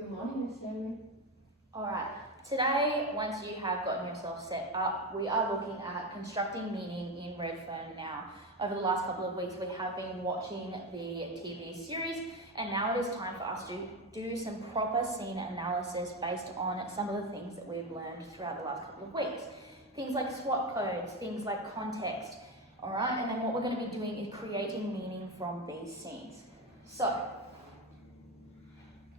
Good morning, Miss Henry. Alright, today, once you have gotten yourself set up, we are looking at constructing meaning in Redfern now. Over the last couple of weeks, we have been watching the TV series, and now it is time for us to do some proper scene analysis based on some of the things that we've learned throughout the last couple of weeks. Things like SWOT codes, things like context, alright? And then what we're going to be doing is creating meaning from these scenes. So,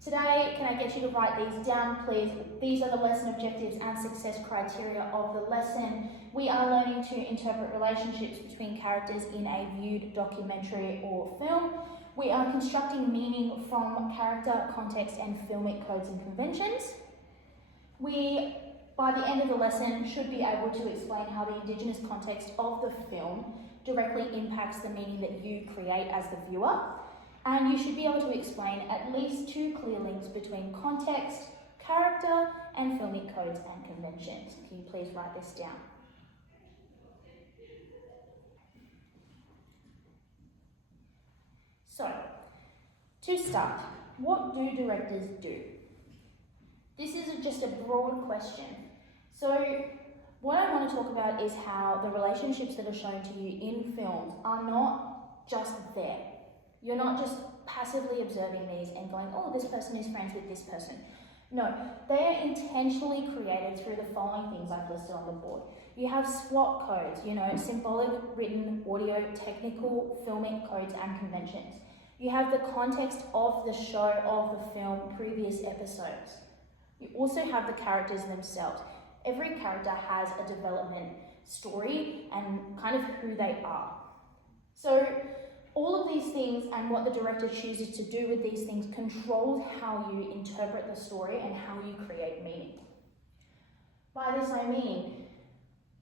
today, can I get you to write these down, please? These are the lesson objectives and success criteria of the lesson. We are learning to interpret relationships between characters in a viewed documentary or film. We are constructing meaning from character, context, and filmic codes and conventions. We, by the end of the lesson, should be able to explain how the Indigenous context of the film directly impacts the meaning that you create as the viewer. And you should be able to explain at least 2 clear links between context, character, and filmic codes and conventions. Can you please write this down? So, to start, what do directors do? This is just a broad question. So, what I want to talk about is how the relationships that are shown to you in films are not just there. You're not just passively observing these and going, oh, this person is friends with this person. No, they are intentionally created through the following things I've listed on the board. You have SWOT codes, symbolic, written, audio, technical, filmic codes and conventions. You have the context of the show, of the film, previous episodes. You also have the characters themselves. Every character has a development story and kind of who they are. So, all of these things and what the director chooses to do with these things controls how you interpret the story and how you create meaning. By this I mean,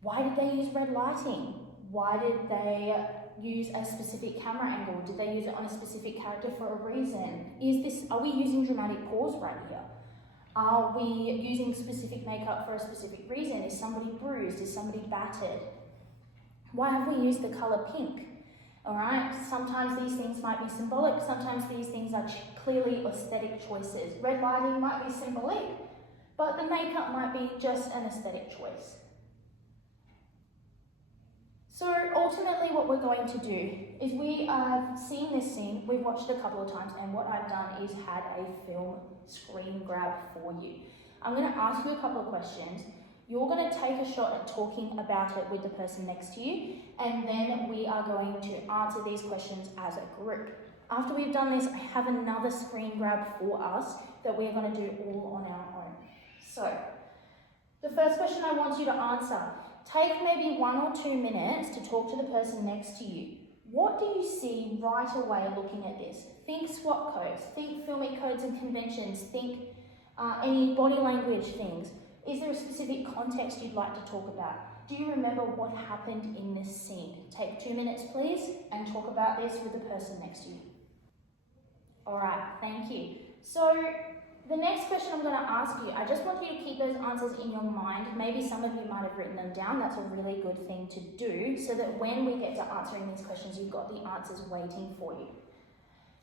why did they use red lighting? Why did they use a specific camera angle? Did they use it on a specific character for a reason? Are we using dramatic pause right here? Are we using specific makeup for a specific reason? Is somebody bruised? Is somebody battered? Why have we used the colour pink? Alright, sometimes these things might be symbolic, sometimes these things are clearly aesthetic choices. Red lighting might be symbolic, but the makeup might be just an aesthetic choice. So ultimately what we're going to do is we have seen this scene, we've watched it a couple of times, and what I've done is had a film screen grab for you. I'm going to ask you a couple of questions. You're going to take a shot at talking about it with the person next to you, and then we are going to answer these questions as a group. After we've done this, I have another screen grab for us that we're going to do all on our own. So, the first question I want you to answer, take maybe 1 or 2 minutes to talk to the person next to you. What do you see right away looking at this? Think SWOT codes, think filmic codes and conventions, think any body language things. Is there a specific context you'd like to talk about? Do you remember what happened in this scene? Take 2 minutes, please, and talk about this with the person next to you. Alright, thank you. So, the next question I'm going to ask you, I just want you to keep those answers in your mind. Maybe some of you might have written them down. That's a really good thing to do, so that when we get to answering these questions, you've got the answers waiting for you.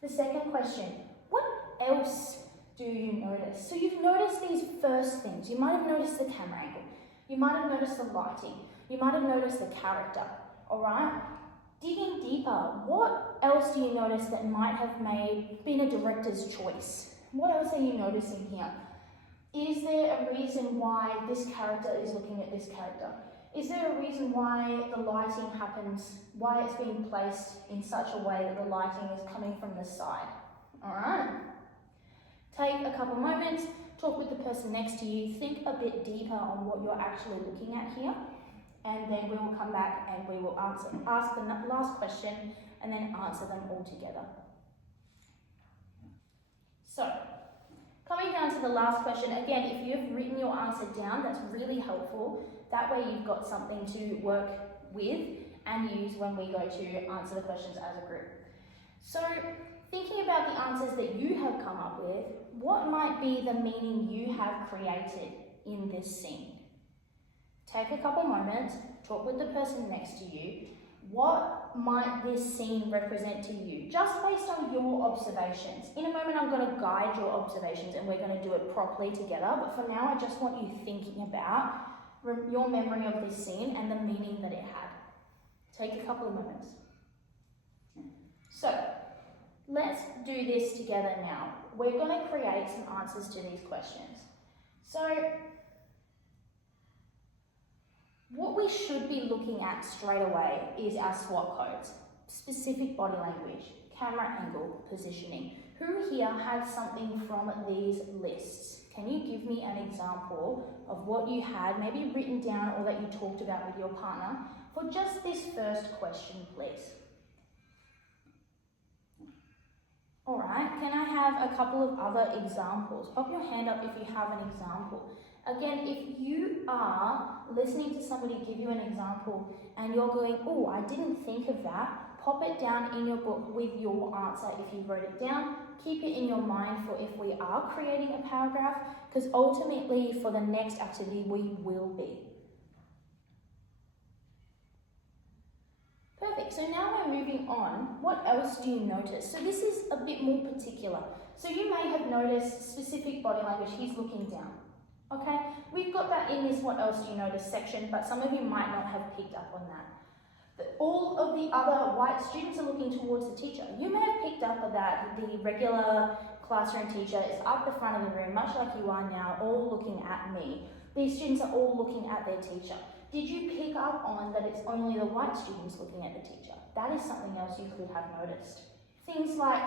The second question, what else do you notice? So you've noticed these first things. You might have noticed the camera angle. You might have noticed the lighting. You might have noticed the character, all right? Digging deeper, what else do you notice that might have been a director's choice? What else are you noticing here? Is there a reason why this character is looking at this character? Is there a reason why the lighting happens, why it's being placed in such a way that the lighting is coming from the side, all right? Take a couple moments, talk with the person next to you, think a bit deeper on what you're actually looking at here, and then we will come back and we will ask the last question and then answer them all together. So, coming down to the last question, again, if you've written your answer down, that's really helpful. That way you've got something to work with and use when we go to answer the questions as a group. So, thinking about the answers that you have come up with, what might be the meaning you have created in this scene? Take a couple moments, talk with the person next to you. What might this scene represent to you, just based on your observations. In a moment, I'm going to guide your observations and we're going to do it properly together, but for now, I just want you thinking about your memory of this scene and the meaning that it had. Take a couple of moments. So, let's do this together now. We're going to create some answers to these questions. So, what we should be looking at straight away is our SWOT codes. Specific body language, camera angle, positioning. Who here had something from these lists? Can you give me an example of what you had, maybe written down or that you talked about with your partner for just this first question, please? All right, can I have a couple of other examples? Pop your hand up if you have an example. Again, if you are listening to somebody give you an example and you're going, oh, I didn't think of that, pop it down in your book with your answer if you wrote it down. Keep it in your mind for if we are creating a paragraph, because ultimately for the next activity, we will be. Perfect, so now we're moving on. What else do you notice? So this is a bit more particular. So you may have noticed specific body language, he's looking down. Okay, we've got that in this what else do you notice section, but some of you might not have picked up on that. But all of the other white students are looking towards the teacher. You may have picked up that the regular classroom teacher is up the front of the room, much like you are now, all looking at me. These students are all looking at their teacher. Did you pick up on that it's only the white students looking at the teacher? That is something else you could have noticed. Things like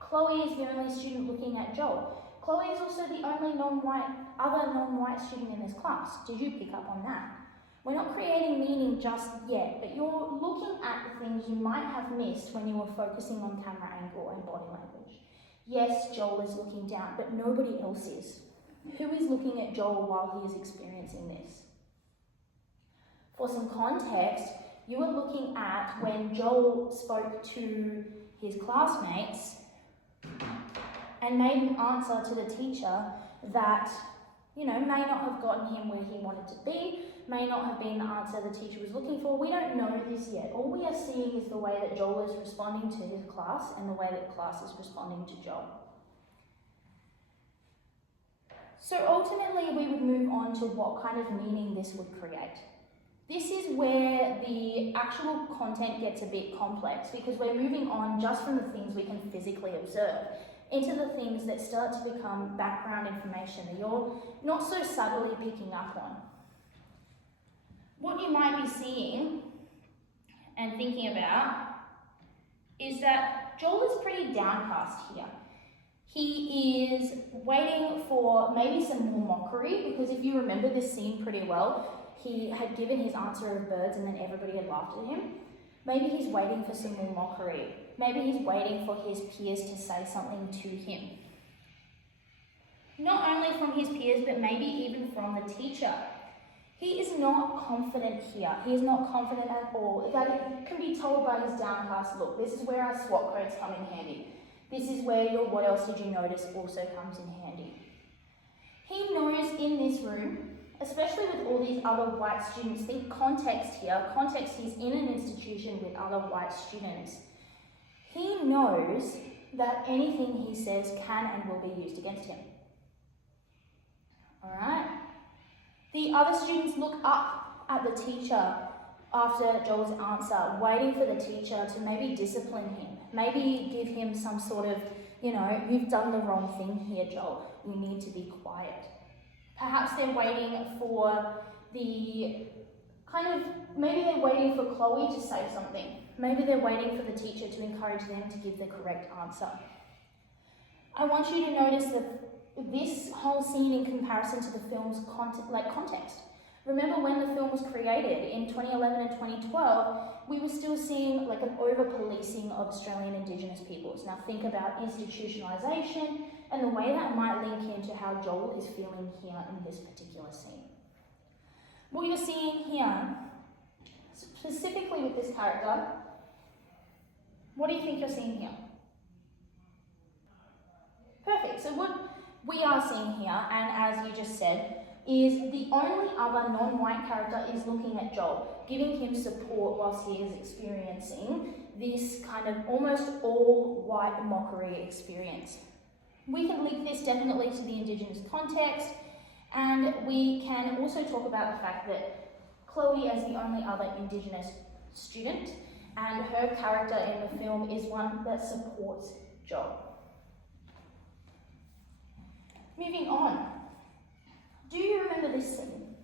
Chloe is the only student looking at Joel. Chloe is also the only other non-white student in this class. Did you pick up on that? We're not creating meaning just yet, but you're looking at the things you might have missed when you were focusing on camera angle and body language. Yes, Joel is looking down, but nobody else is. Who is looking at Joel while he is experiencing this? For some context, you were looking at when Joel spoke to his classmates and made an answer to the teacher that, may not have gotten him where he wanted to be, may not have been the answer the teacher was looking for. We don't know this yet. All we are seeing is the way that Joel is responding to his class and the way that the class is responding to Joel. So ultimately, we would move on to what kind of meaning this would create. This is where the actual content gets a bit complex because we're moving on just from the things we can physically observe into the things that start to become background information that you're not so subtly picking up on. What you might be seeing and thinking about is that Joel is pretty downcast here. He is waiting for maybe some more mockery, because if you remember this scene pretty well, he had given his answer of birds and then everybody had laughed at him. Maybe he's waiting for some more mockery. Maybe he's waiting for his peers to say something to him. Not only from his peers, but maybe even from the teacher. He is not confident here. He is not confident at all. That it can be told by his downcast look. This is where our SWOT codes come in handy. This is where your what else did you notice also comes in handy. He knows in this room, especially with all these other white students, think context here. Context, he's in an institution with other white students. He knows that anything he says can and will be used against him. All right? The other students look up at the teacher after Joel's answer, waiting for the teacher to maybe discipline him, maybe give him some sort of, you've done the wrong thing here, Joel. You need to be quiet. Perhaps they're waiting for maybe they're waiting for Chloe to say something. Maybe they're waiting for the teacher to encourage them to give the correct answer. I want you to notice that this whole scene in comparison to the film's context. Remember when the film was created in 2011 and 2012, we were still seeing an over-policing of Australian Indigenous peoples. Now think about institutionalisation and the way that might link into how Joel is feeling here in this particular scene. What you're seeing here, specifically with this character, what do you think you're seeing here? Perfect. So what we are seeing here, and as you just said, is the only other non-white character is looking at Joel, giving him support whilst he is experiencing this kind of almost all white mockery experience. We can link this definitely to the Indigenous context, and we can also talk about the fact that Chloe, as the only other Indigenous student, and her character in the film is one that supports Joel. Moving on, do you remember this scene?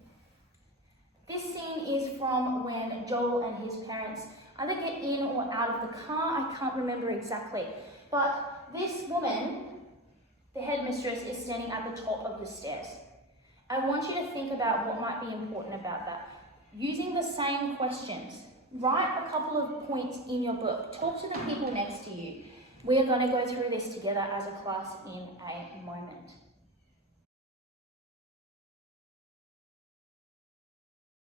This scene is from when Joel and his parents either get in or out of the car, I can't remember exactly, but this woman, the headmistress, is standing at the top of the stairs. I want you to think about what might be important about that. Using the same questions, write a couple of points in your book. Talk to the people next to you. We are going to go through this together as a class in a moment.